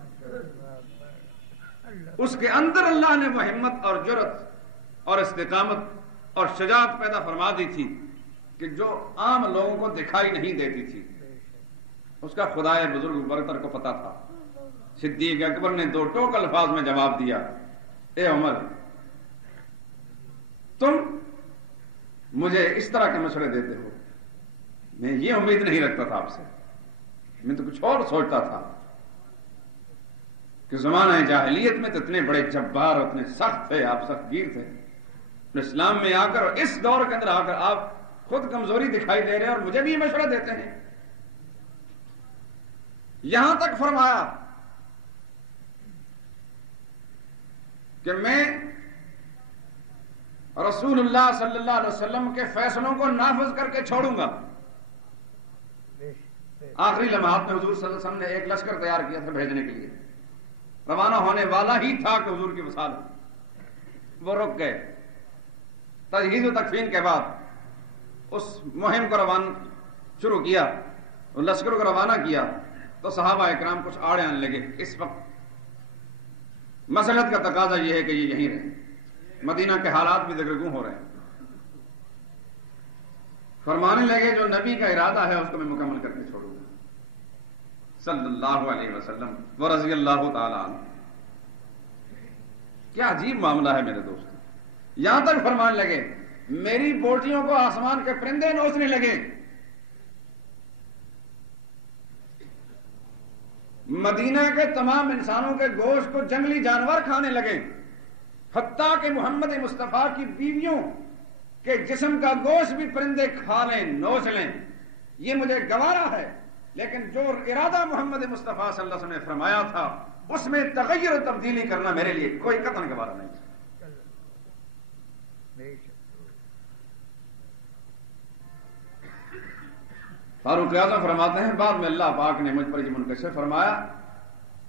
اس کے اندر اللہ نے وہ ہمت اور جرأت اور استقامت اور شجاعت پیدا فرما دی تھی کہ جو عام لوگوں کو دکھائی نہیں دیتی تھی۔ اس کا خدائے بزرگ برتر کو پتا تھا۔ صدیق اکبر نے 2 ٹوک الفاظ میں جواب دیا، اے عمر، تم مجھے اس طرح کے مشورے دیتے ہو، میں یہ امید نہیں رکھتا تھا آپ سے، میں تو کچھ اور سوچتا تھا کہ زمانہ جاہلیت میں تو اتنے بڑے جبار اور اتنے سخت تھے، آپ سخت گیر تھے، اسلام میں آ کر اور اس دور کے اندر آ کر آپ خود کمزوری دکھائی دے رہے ہیں اور مجھے بھی یہ مشورہ دیتے ہیں۔ یہاں تک فرمایا کہ میں رسول اللہ صلی اللہ علیہ وسلم کے فیصلوں کو نافذ کر کے چھوڑوں گا۔ آخری لمحات میں حضور صلی اللہ علیہ وسلم نے ایک لشکر تیار کیا تھا بھیجنے کے لیے، روانہ ہونے والا ہی تھا کہ حضور کی وصال، وہ رک گئے۔ تجہیز و تکفین کے بعد اس مہم کو شروع کیا، اور لشکر کو روانہ کیا، تو صحابہ اکرام کچھ آڑے آنے لگے۔ اس وقت مسلحت کا تقاضا یہ ہے کہ یہ یہیں رہے. مدینہ کے حالات بھی دگرگوں ہو رہے ہیں. فرمانے لگے جو نبی کا ارادہ ہے اس کو میں مکمل کر کے چھوڑوں گا صلی اللہ علیہ وسلم ورضی اللہ تعالی عنہ. کیا عجیب معاملہ ہے میرے دوست. یہاں تک فرمانے لگے میری بوٹیوں کو آسمان کے پرندے نوچنے لگے, مدینہ کے تمام انسانوں کے گوشت کو جنگلی جانور کھانے لگے, حتیٰ کہ محمد مصطفیٰ کی بیویوں کے جسم کا گوشت بھی پرندے کھا لیں, نوچ لیں. یہ مجھے گوارا ہے, لیکن جو ارادہ محمد مصطفیٰ صلی اللہ علیہ وسلم نے فرمایا تھا اس میں تغیر و تبدیلی کرنا میرے لیے کوئی قطعاً گوارا نہیں. فاروق اعظم فرماتے ہیں بعد میں اللہ پاک نے مجھ پر یہ منکشف فرمایا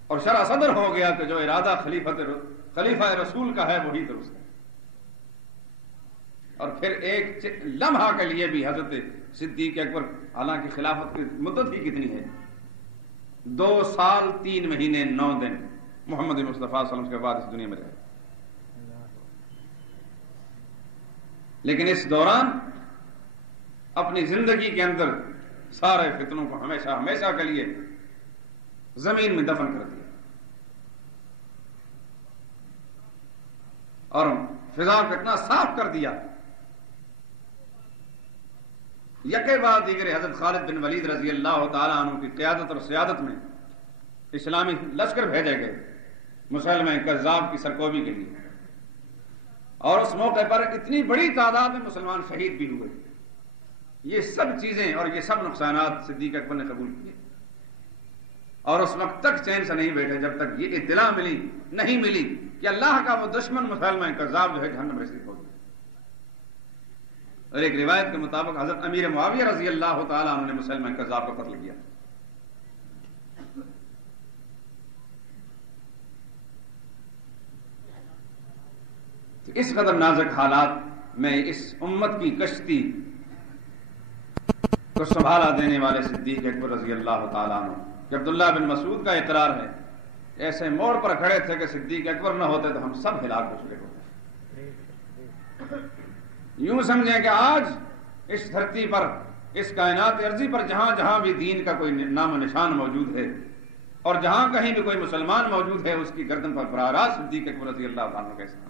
اور شرح صدر ہو گیا کہ جو ارادہ خلیفہ رسول کا ہے وہی درست ہے. اور پھر ایک لمحہ کے لیے بھی حضرت صدیق اکبر, حالانکہ خلافت کی مدت ہی کتنی ہے, 2 سال 3 مہینے 9 دن محمد مصطفیٰ صلی اللہ علیہ وسلم کے بعد اس دنیا میں رہے. لیکن اس دوران اپنی زندگی کے اندر سارے فتنوں کو ہمیشہ ہمیشہ کے لیے زمین میں دفن کر دیا اور فضا کو اتنا صاف کر دیا. یکے بعد دیگر حضرت خالد بن ولید رضی اللہ تعالی عنہ کی قیادت اور سیادت میں اسلامی لشکر بھیجے گئے مسلمہ کذاب کی سرکوبی کے لیے, اور اس موقع پر اتنی بڑی تعداد میں مسلمان شہید بھی ہوئے. یہ سب چیزیں اور یہ سب نقصانات صدیق اکبر نے قبول کیے, اور اس وقت تک چین سے نہیں بیٹھے جب تک یہ اطلاع نہیں ملی کہ اللہ کا وہ دشمن مسلمہ کذاب جو ہے جہنم میں شریک ہو گیا. اور ایک روایت کے مطابق حضرت امیر معاویہ رضی اللہ تعالیٰ عنہ نے مسلمہ کذاب کا قتل کیا. تو اس قدر نازک حالات میں اس امت کی کشتی کو سنبھالا دینے والے صدیق اکبر رضی اللہ تعالیٰ عنہ, کہ عبداللہ بن مسعود کا اقرار ہے ایسے موڑ پر کھڑے تھے کہ صدیق اکبر نہ ہوتے تو ہم سب ہلاک ہو چکے ہوتے. یوں سمجھیں کہ آج اس دھرتی پر, اس کائنات ارضی پر جہاں جہاں بھی دین کا کوئی نام و نشان موجود ہے اور جہاں کہیں بھی کوئی مسلمان موجود ہے اس کی گردن پر براہ راست صدیق اکبر رضی اللہ عنہ کا استعمال.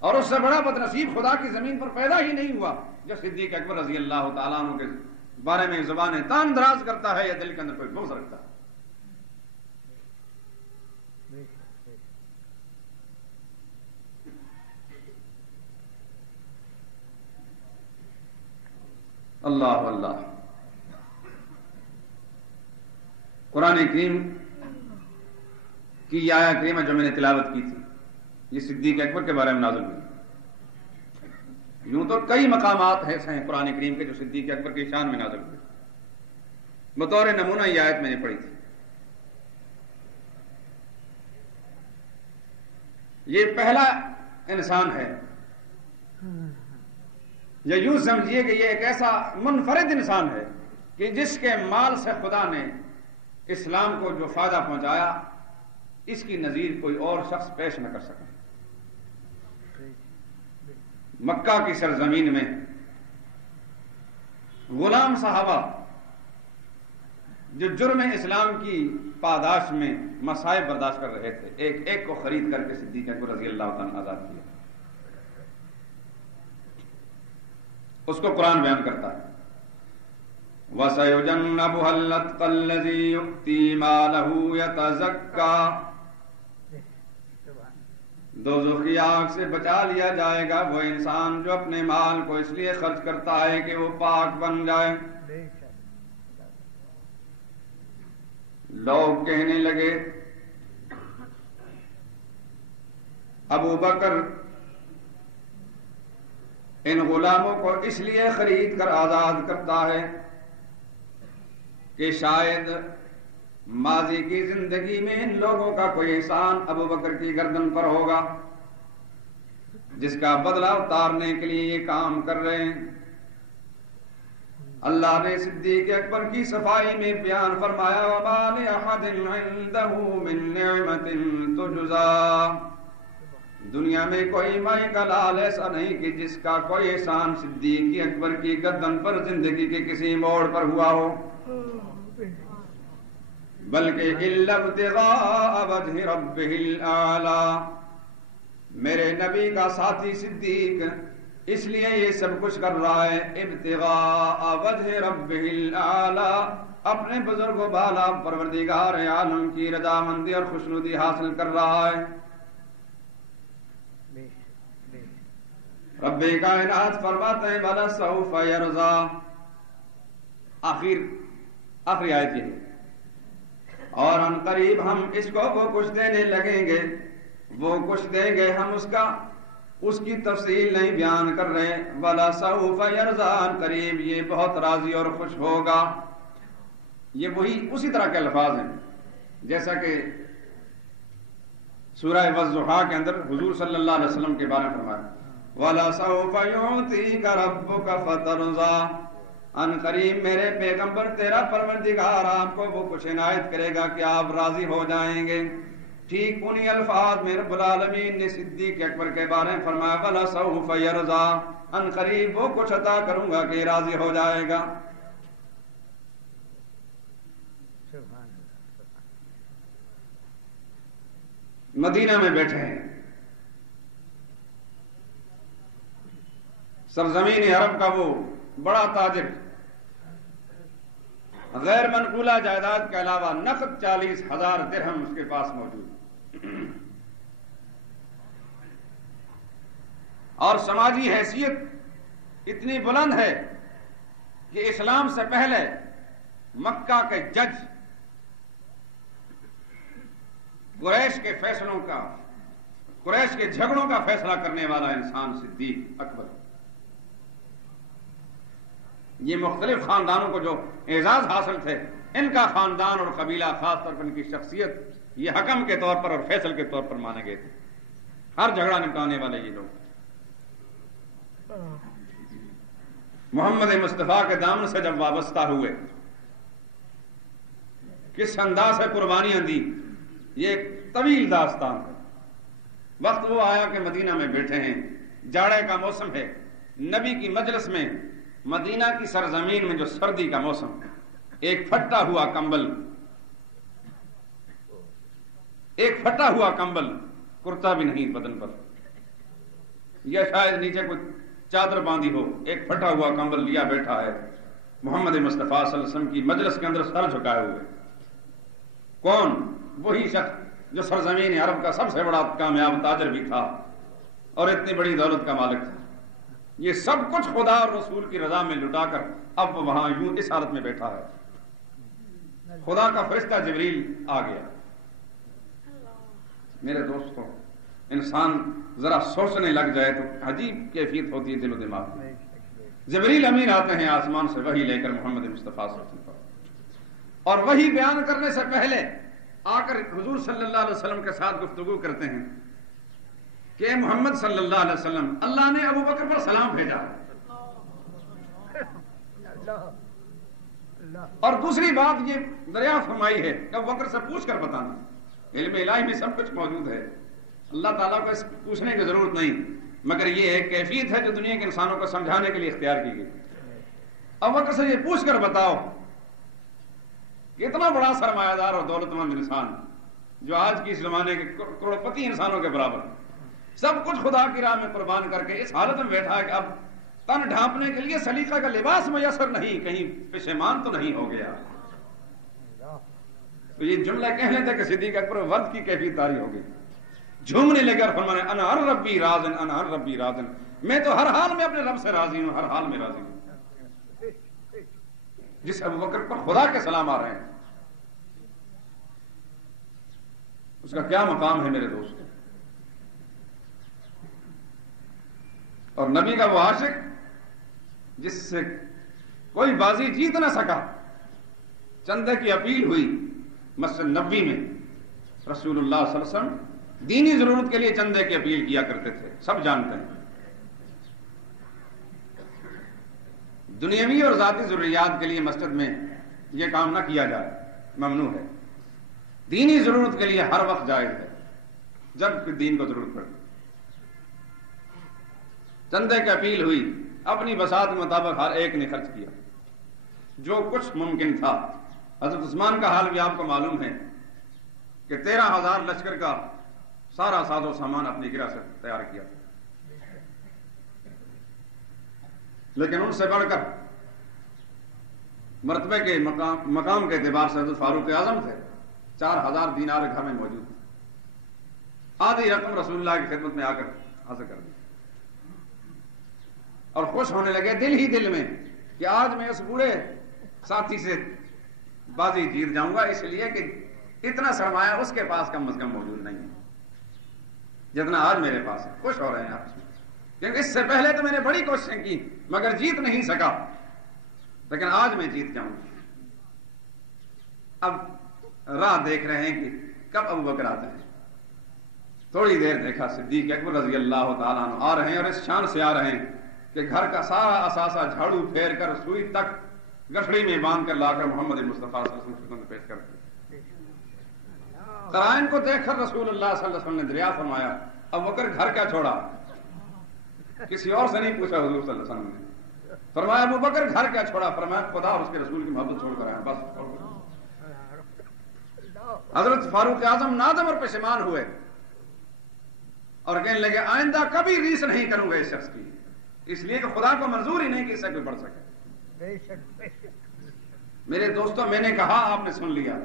اور اس سے بڑا بد نصیب خدا کی زمین پر پیدا ہی نہیں ہوا جو صدیق اکبر رضی اللہ تعالیٰ عنہ کے بارے میں زبانیں تان دراز کرتا ہے یا دل کے اندر کوئی بغض رکھتا ہے. اللہ اللہ. قرآن کریم کی یہ آیت کریمہ جو میں نے تلاوت کی تھی یہ صدیق اکبر کے بارے میں نازل ہوئی. یوں تو کئی مقامات ایسے ہیں قرآن کریم کے جو صدیق اکبر کی شان میں نازل ہوئے. بطور نمونہ یہ آیت میں نے پڑھی تھی. یہ پہلا انسان ہے, یا یوں سمجھیے کہ یہ ایک ایسا منفرد انسان ہے کہ جس کے مال سے خدا نے اسلام کو جو فائدہ پہنچایا اس کی نظیر کوئی اور شخص پیش نہ کر سکا. مکہ کی سرزمین میں غلام صحابہ جو جرم اسلام کی پاداش میں مصائب برداشت کر رہے تھے, ایک ایک کو خرید کر کے صدیق اکبر رضی اللہ تعالیٰ آزاد کیا. اس کو قرآن بیان کرتا ہے وَسَيُجَنَّبُهَا الْأَتْقَى الَّذِي يُؤْتِي مَالَهُ يَتَزَكَّى. دوزخ کی آگ سے بچا لیا جائے گا وہ انسان جو اپنے مال کو اس لیے خرچ کرتا ہے کہ وہ پاک بن جائے. لوگ کہنے لگے ابو بکر ان غلاموں کو اس لیے خرید کر آزاد کرتا ہے کہ شاید ماضی کی زندگی میں ان لوگوں کا کوئی احسان ابو بکر کی گردن پر ہوگا جس کا بدلہ اتارنے کے لیے یہ کام کر رہے ہیں. اللہ نے صدیق اکبر کی صفائی میں بیان فرمایا وما لأحد عنده من نعمت تجزا، دنیا میں کوئی مائی کا لال ایسا نہیں کہ جس کا کوئی احسان صدیق اکبر کی گردن پر زندگی کے کسی موڑ پر ہوا ہو، بلکہ الا ابتغاء وجہ ربہ الاعلی، میرے نبی کا ساتھی صدیق اس لیے یہ سب کچھ کر رہا ہے ابتغاء وجہ ربہ الاعلی، اپنے بزرگ و بالا پروردگار عالم کی رضامندی اور خوشنودی حاصل کر رہا ہے۔ رب کائنات فرماتے ہیں وَلَسَوْفَ يَرْضَىٰ، آخری آیت یہ ہے، اور ان قریب ہم اس کو وہ کچھ دینے لگیں گے، وہ کچھ دیں گے ہم اس کی تفصیل نہیں بیان کر رہے، وَلَسَوْفَ يَرْضَىٰ، ان قریب یہ بہت راضی اور خوش ہوگا۔ یہ وہی اسی طرح کے الفاظ ہیں جیسا کہ سورہ والضحیٰ کے اندر حضور صلی اللہ علیہ وسلم کے بارے میں فرمایا وَلَسَوْفَ يُعْطِيكَ رَبُّكَ فَتَرْضَىٰ، ان قریب میرے پیغمبر تیرا پروردگار آپ کو وہ کچھ عنایت کرے گا کہ آپ راضی ہو جائیں گے۔ ٹھیک انہی الفاظ میں رب العالمین نے صدیق اکبر کے بارے میں فرمایا وَلَسَوْفَ يَرْضَىٰ، ان قریب وہ کچھ عطا کروں گا کہ راضی ہو جائے گا۔ مدینہ میں بیٹھے ہیں، سرزمین عرب کا وہ بڑا تاجر، غیر منقولہ جائیداد کے علاوہ نقد 40,000 درہم اس کے پاس موجود، اور سماجی حیثیت اتنی بلند ہے کہ اسلام سے پہلے مکہ کے جج قریش کے فیصلوں کا، قریش کے جھگڑوں کا فیصلہ کرنے والا انسان صدیق اکبر، یہ مختلف خاندانوں کو جو اعزاز حاصل تھے، ان کا خاندان اور قبیلہ خاص طور پر ان کی شخصیت یہ حکم کے طور پر اور فیصل کے طور پر مانے گئے تھے، ہر جھگڑا نمٹانے والے یہ لوگ۔ محمد مصطفیٰ کے دامن سے جب وابستہ ہوئے، کس انداز سے قربانیاں دی، یہ ایک طویل داستان ہے۔ وقت وہ آیا کہ مدینہ میں بیٹھے ہیں، جاڑے کا موسم ہے، نبی کی مجلس میں، مدینہ کی سرزمین میں جو سردی کا موسم، ایک پھٹا ہوا کمبل، کرتا بھی نہیں بدن پر، یا شاید نیچے کوئی چادر باندھی ہو، ایک پھٹا ہوا کمبل لیا بیٹھا ہے محمد مصطفیٰ صلی اللہ علیہ وسلم کی مجلس کے اندر سر جھکائے ہوئے۔ کون؟ وہی شخص جو سرزمین عرب کا سب سے بڑا کامیاب تاجر بھی تھا اور اتنی بڑی دولت کا مالک تھا۔ یہ سب کچھ خدا اور رسول کی رضا میں لٹا کر اب وہاں یوں اس حالت میں بیٹھا ہے۔ خدا کا فرشتہ جبریل آ گیا۔ میرے دوستوں، انسان ذرا سوچنے لگ جائے تو عجیب کیفیت ہوتی ہے دل و دماغ میں۔ جبریل امین آتے ہیں آسمان سے وحی لے کر محمد مصطفیٰ صلی اللہ علیہ وسلم پر، اور وحی بیان کرنے سے پہلے آ کر حضور صلی اللہ علیہ وسلم کے ساتھ گفتگو کرتے ہیں کہ محمد صلی اللہ علیہ وسلم، اللہ نے ابو بکر پر سلام بھیجا، اور دوسری بات یہ دریافت فرمائی ہے کہ ابو بکر سے پوچھ کر بتانا، علم الہی میں سب کچھ موجود ہے، اللہ تعالیٰ کو اس پوچھنے کی ضرورت نہیں، مگر یہ ایک کیفیت ہے جو دنیا کے انسانوں کو سمجھانے کے لیے اختیار کی گئی۔ ابو بکر سے یہ پوچھ کر بتاؤ کہ اتنا بڑا سرمایہ دار اور دولت مند انسان جو آج کی اس زمانے کے کروڑپتی انسانوں کے برابر، سب کچھ خدا کی راہ میں قربان کر کے اس حالت میں بیٹھا ہے کہ اب تن ڈھانپنے کے لیے سلیقہ کا لباس میسر نہیں، کہیں پشیمان تو نہیں ہو گیا۔ تو یہ جملہ کہہ لیتے کہ صدیق اکبر ورد کی کیفیت طاری ہو گئی، جھومنے لگے اور فرمانے انا ہر ربی راضن، انا ہر ربی راضن، میں تو ہر حال میں اپنے رب سے راضی ہوں، ہر حال میں راضی ہوں۔ جس ابو بکر پر خدا کے سلام آ رہے ہیں، اس کا کیا مقام ہے میرے دوست؟ اور نبی کا وہ عاشق جس سے کوئی بازی جیت نہ سکا، چندے کی اپیل ہوئی مسجد نبوی میں، رسول اللہ صلی اللہ علیہ وسلم دینی ضرورت کے لیے چندے کی اپیل کیا کرتے تھے، سب جانتے ہیں۔ دنیاوی اور ذاتی ضروریات کے لیے مسجد میں یہ کام نہ کیا جائے، ممنوع ہے۔ دینی ضرورت کے لیے ہر وقت جائز ہے جب دین کو ضرورت پڑے۔ چندے کی اپیل ہوئی، اپنی بساط کے مطابق ہر ایک نے خرچ کیا جو کچھ ممکن تھا۔ حضرت عثمان کا حال بھی آپ کو معلوم ہے کہ 13,000 لشکر کا سارا ساز و سامان اپنی گرہ سے تیار کیا تھا، لیکن ان سے بڑھ کر مرتبے کے مقام کے اعتبار سے حضرت فاروق اعظم تھے۔ 4,000 دینار گھر میں موجود تھے، آدھی رقم رسول اللہ کی خدمت میں آ کر حاصل کر دی اور خوش ہونے لگے دل ہی دل میں کہ آج میں اس بوڑھے ساتھی سے بازی جیت جاؤں گا، اس لیے کہ اتنا سرمایہ اس کے پاس کم از کم موجود نہیں ہے جتنا آج میرے پاس ہے۔ خوش ہو رہے ہیں آپ، کیونکہ اس سے پہلے تو میں نے بڑی کوششیں کی مگر جیت نہیں سکا، لیکن آج میں جیت جاؤں گا۔ اب راہ دیکھ رہے ہیں کہ کب ابو بکر آتے ہیں۔ تھوڑی دیر دیکھا، صدیق اکبر رضی اللہ تعالیٰ عنہ آ رہے ہیں اور اس شان سے آ رہے ہیں کہ گھر کا سارا اثاثہ جھاڑو پھیر کر سوئی تک گٹھڑی میں باندھ کر لا کر محمد مصطفیٰ صلی اللہ علیہ وسلم پیش کر دی۔ قرائن کو دیکھ کر رسول اللہ صلی اللہ علیہ وسلم نے دریا فرمایا، ابو بکر گھر کیا چھوڑا؟ کسی اور سے نہیں پوچھا، حضور صلی اللہ علیہ وسلم نے فرمایا ابو بکر گھر کیا چھوڑا؟ فرمایا خدا اور اس کے رسول کی محبت چھوڑ کر آیا، بس۔ حضرت فاروق اعظم نادم اور پشیمان ہوئے اور کہنے لگے آئندہ کبھی ریس نہیں کروں گا اس شخص کی، اس لیے کہ خدا کو منظور ہی نہیں کہ اس سے کوئی بڑھ سکے۔ میرے دوستوں، میں نے کہا، آپ نے سن لیا،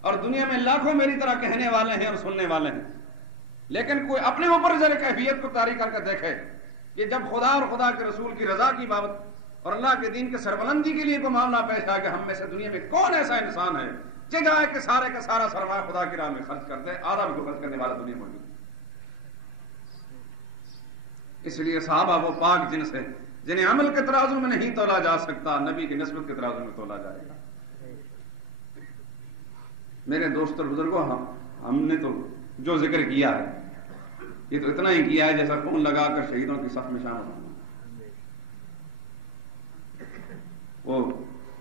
اور دنیا میں لاکھوں میری طرح کہنے والے ہیں اور سننے والے ہیں، لیکن کوئی اپنے اوپر ذرا کیفیت کو طاری کر کے دیکھے کہ جب خدا اور خدا کے رسول کی رضا کی بابت اور اللہ کے دین کے سربلندی کے لیے کوئی معاملہ پیش آئے کہ ہم میں سے دنیا میں کون ایسا انسان ہے جگہ کہ سارے کا سارا سرمایہ خدا کی راہ میں خرچ کر دے، آدھا بھی خرچ کرنے والا دنیا موجود ہے۔ اس لیے صحابہ وہ پاک جنس ہے جنہیں عمل کے ترازو میں نہیں تولا جا سکتا، نبی کی نسبت کے ترازو میں تولا جائے گا۔ میرے دوست اور بزرگوں، ہم نے تو جو ذکر کیا ہے یہ تو اتنا ہی کیا ہے جیسا خون لگا کر شہیدوں کی صف میں شامل ہونا۔ وہ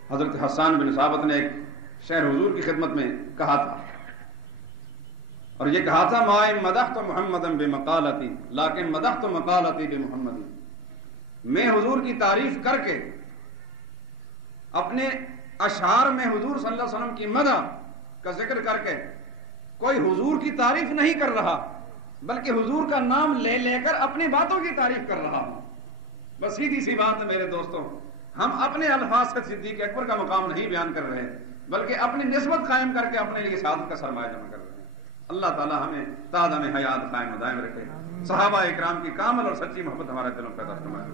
حضرت حسان بن ثابت نے ایک شعر حضور کی خدمت میں کہا تھا، اور یہ کہا تھا ما مدحت محمدا بمقالتی لیکن مدحت مقالتی بمحمد۔ میں حضور کی تعریف کر کے اپنے اشعار میں حضور صلی اللہ علیہ وسلم کی مدح کا ذکر کر کے کوئی حضور کی تعریف نہیں کر رہا، بلکہ حضور کا نام لے لے کر اپنی باتوں کی تعریف کر رہا ہوں۔ بس سیدھی سی بات ہے میرے دوستوں، ہم اپنے الفاظ سے صدیق اکبر کا مقام نہیں بیان کر رہے بلکہ اپنی نسبت قائم کر کے اپنے لیے سعادت کا سرمایہ جمع کر رہے ہیں۔ اللہ تعالی ہمیں تعداد میں حیات قائم و دائم رکھے، صحابہ اکرام کی کامل اور سچی محبت ہمارے دلوں میں پیدا فرمائے۔